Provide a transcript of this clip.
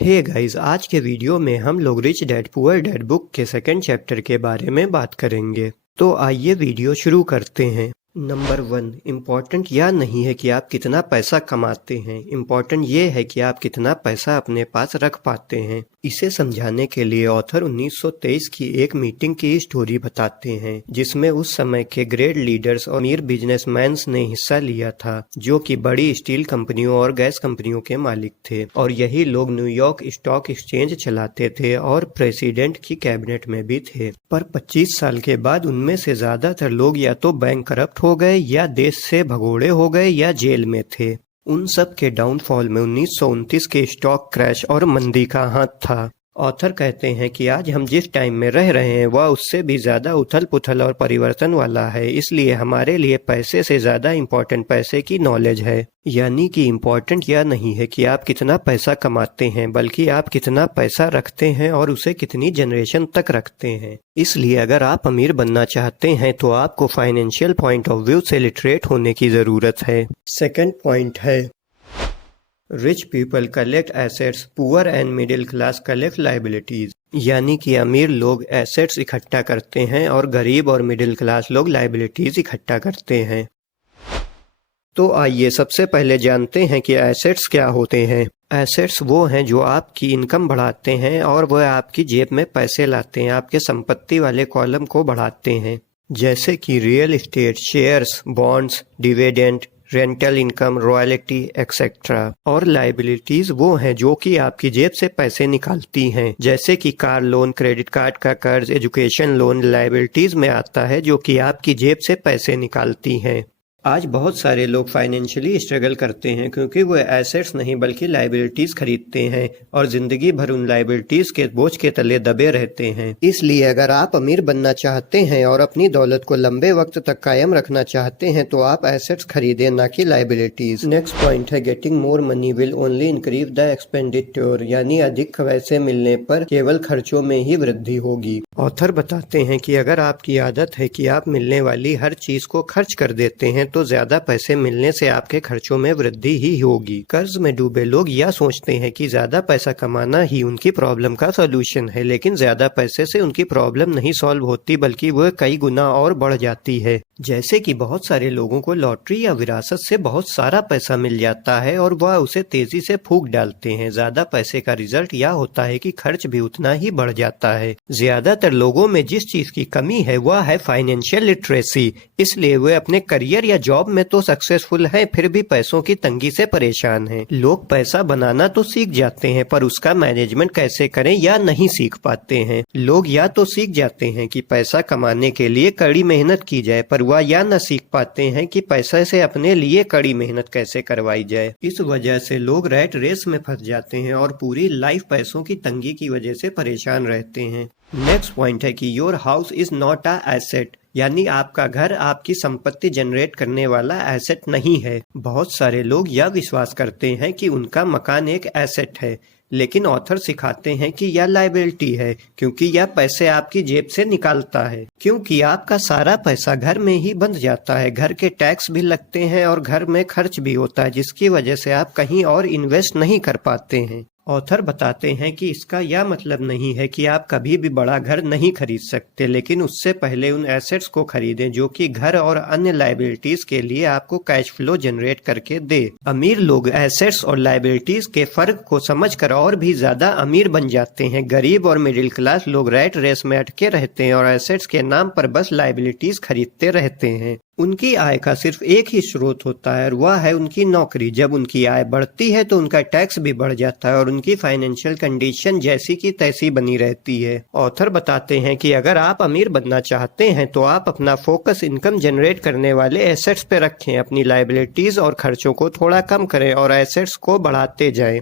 Hey guys, आज के video में हम लोग rich dad poor dad book के सेकंड चैप्टर के बारे में बात करेंगे। तो आइए वीडियो शुरू करते हैं। नंबर 1, इम्पॉर्टेंट यह नहीं है कि आप कितना पैसा कमाते हैं, इम्पॉर्टेंट ये है कि आप कितना पैसा अपने पास रख पाते हैं। इसे समझाने के लिए ऑथर 1923 की एक मीटिंग की स्टोरी बताते हैं, जिसमें उस समय के ग्रेट लीडर्स और अमीर बिजनेसमैन्स ने हिस्सा लिया था, जो कि बड़ी स्टील कंपनियों और गैस कंपनियों के मालिक थे, और यही लोग न्यूयॉर्क स्टॉक एक्सचेंज चलाते थे और प्रेसिडेंट की कैबिनेट में भी थे। पर 25 साल के बाद उनमें से ज्यादातर लोग या तो बैंकरप्ट हो गए, या देश से भगोड़े हो गए, या जेल में थे। उन सब के डाउनफॉल में 1929 के स्टॉक क्रैश और मंदी का हाथ था। ऑथर कहते हैं कि आज हम जिस टाइम में रह रहे हैं वह उससे भी ज्यादा उथल पुथल और परिवर्तन वाला है, इसलिए हमारे लिए पैसे से ज्यादा इम्पोर्टेंट पैसे की नॉलेज है। यानी कि इम्पोर्टेंट यह नहीं है कि आप कितना पैसा कमाते हैं, बल्कि आप कितना पैसा रखते हैं और उसे कितनी जनरेशन तक रखते हैं। इसलिए अगर आप अमीर बनना चाहते हैं तो आपको फाइनेंशियल पॉइंट ऑफ व्यू से लिटरेट होने की जरूरत है। सेकंड पॉइंट है, rich people collect assets, poor and middle class collect liabilities. यानी कि अमीर लोग एसेट्स इकट्ठा करते हैं और गरीब और मिडिल क्लास लोग लाइबिलिटीज इकट्ठा करते हैं। तो आइए सबसे पहले जानते हैं कि एसेट्स क्या होते हैं। एसेट्स वो हैं जो आपकी इनकम बढ़ाते हैं और वह आपकी जेब में पैसे लाते हैं, आपके संपत्ति वाले कॉलम को बढ़ाते हैं, जैसे कि real estate, shares, bonds, dividend, rental income, royalty etcetera. और लाइबिलिटीज वो हैं जो कि आपकी जेब से पैसे निकालती हैं, जैसे कि कार लोन, क्रेडिट कार्ड का कर्ज, एजुकेशन लोन लाइबिलिटीज में आता है, जो कि आपकी जेब से पैसे निकालती हैं। आज बहुत सारे लोग फाइनेंशियली स्ट्रगल करते हैं क्योंकि वो एसेट्स नहीं बल्कि लाइबिलिटीज खरीदते हैं और जिंदगी भर उन लाइबिलिटीज के बोझ के तले दबे रहते हैं। इसलिए अगर आप अमीर बनना चाहते हैं और अपनी दौलत को लंबे वक्त तक कायम रखना चाहते हैं तो आप एसेट्स खरीदें, ना कि लाइबिलिटीज। नेक्स्ट पॉइंट है, getting more money will only increase the expenditure. यानी अधिक पैसे मिलने पर केवल खर्चों में ही वृद्धि होगी। ऑथर बताते हैं कि अगर आपकी आदत है कि आप मिलने वाली हर चीज को खर्च कर देते हैं तो ज्यादा पैसे मिलने से आपके खर्चों में वृद्धि ही होगी। कर्ज में डूबे लोग यह सोचते हैं कि ज्यादा पैसा कमाना ही उनकी प्रॉब्लम का सॉल्यूशन है, लेकिन ज्यादा पैसे से उनकी प्रॉब्लम नहीं सॉल्व होती बल्कि वह कई गुना और बढ़ जाती है। जैसे कि बहुत सारे लोगों को लॉटरी या विरासत से बहुत सारा पैसा मिल जाता है और वह उसे तेजी से फूंक डालते हैं। ज्यादा पैसे का रिजल्ट यह होता है कि खर्च भी उतना ही बढ़ जाता है। ज्यादातर लोगों में जिस चीज की कमी है वह है फाइनेंशियल लिटरेसी, इसलिए वे अपने करियर या जॉब में तो सक्सेसफुल हैं, फिर भी पैसों की तंगी से परेशान हैं। लोग पैसा बनाना तो सीख जाते हैं पर उसका मैनेजमेंट कैसे करें या नहीं सीख पाते हैं। लोग या तो सीख जाते हैं कि पैसा कमाने के लिए कड़ी मेहनत की जाए, पर वह या न सीख पाते हैं कि पैसे से अपने लिए कड़ी मेहनत कैसे करवाई जाए। इस वजह से लोग रैट रेस में फंस जाते हैं और पूरी लाइफ पैसों की तंगी की वजह से परेशान रहते हैं। नेक्स्ट पॉइंट है कि your house is not a asset. यानी आपका घर आपकी संपत्ति जनरेट करने वाला एसेट नहीं है। बहुत सारे लोग यह विश्वास करते हैं कि उनका मकान एक एसेट है, लेकिन ऑथर सिखाते हैं कि यह लायबिलिटी है, क्योंकि यह पैसे आपकी जेब से निकालता है। क्योंकि आपका सारा पैसा घर में ही बंध जाता है, घर के टैक्स भी लगते हैं और घर में खर्च भी होता है, जिसकी वजह से आप कहीं और इन्वेस्ट नहीं कर पाते हैं। ऑथर बताते हैं कि इसका यह मतलब नहीं है कि आप कभी भी बड़ा घर नहीं खरीद सकते, लेकिन उससे पहले उन एसेट्स को खरीदें जो कि घर और अन्य लाइबिलिटीज के लिए आपको कैश फ्लो जनरेट करके दे। अमीर लोग एसेट्स और लाइबिलिटीज के फर्क को समझकर और भी ज्यादा अमीर बन जाते हैं। गरीब और मिडिल क्लास लोग रैट रेस में अटके रहते हैं और एसेट्स के नाम पर बस लाइबिलिटीज खरीदते रहते हैं। उनकी आय का सिर्फ एक ही स्रोत होता है और वह है उनकी नौकरी। जब उनकी आय बढ़ती है तो उनका टैक्स भी बढ़ जाता है और उनकी फाइनेंशियल कंडीशन जैसी की तैसी बनी रहती है। ऑथर बताते हैं कि अगर आप अमीर बनना चाहते हैं तो आप अपना फोकस इनकम जनरेट करने वाले एसेट्स पे रखें, अपनी लाइबिलिटीज और खर्चों को थोड़ा कम करें और एसेट्स को बढ़ाते जाएं।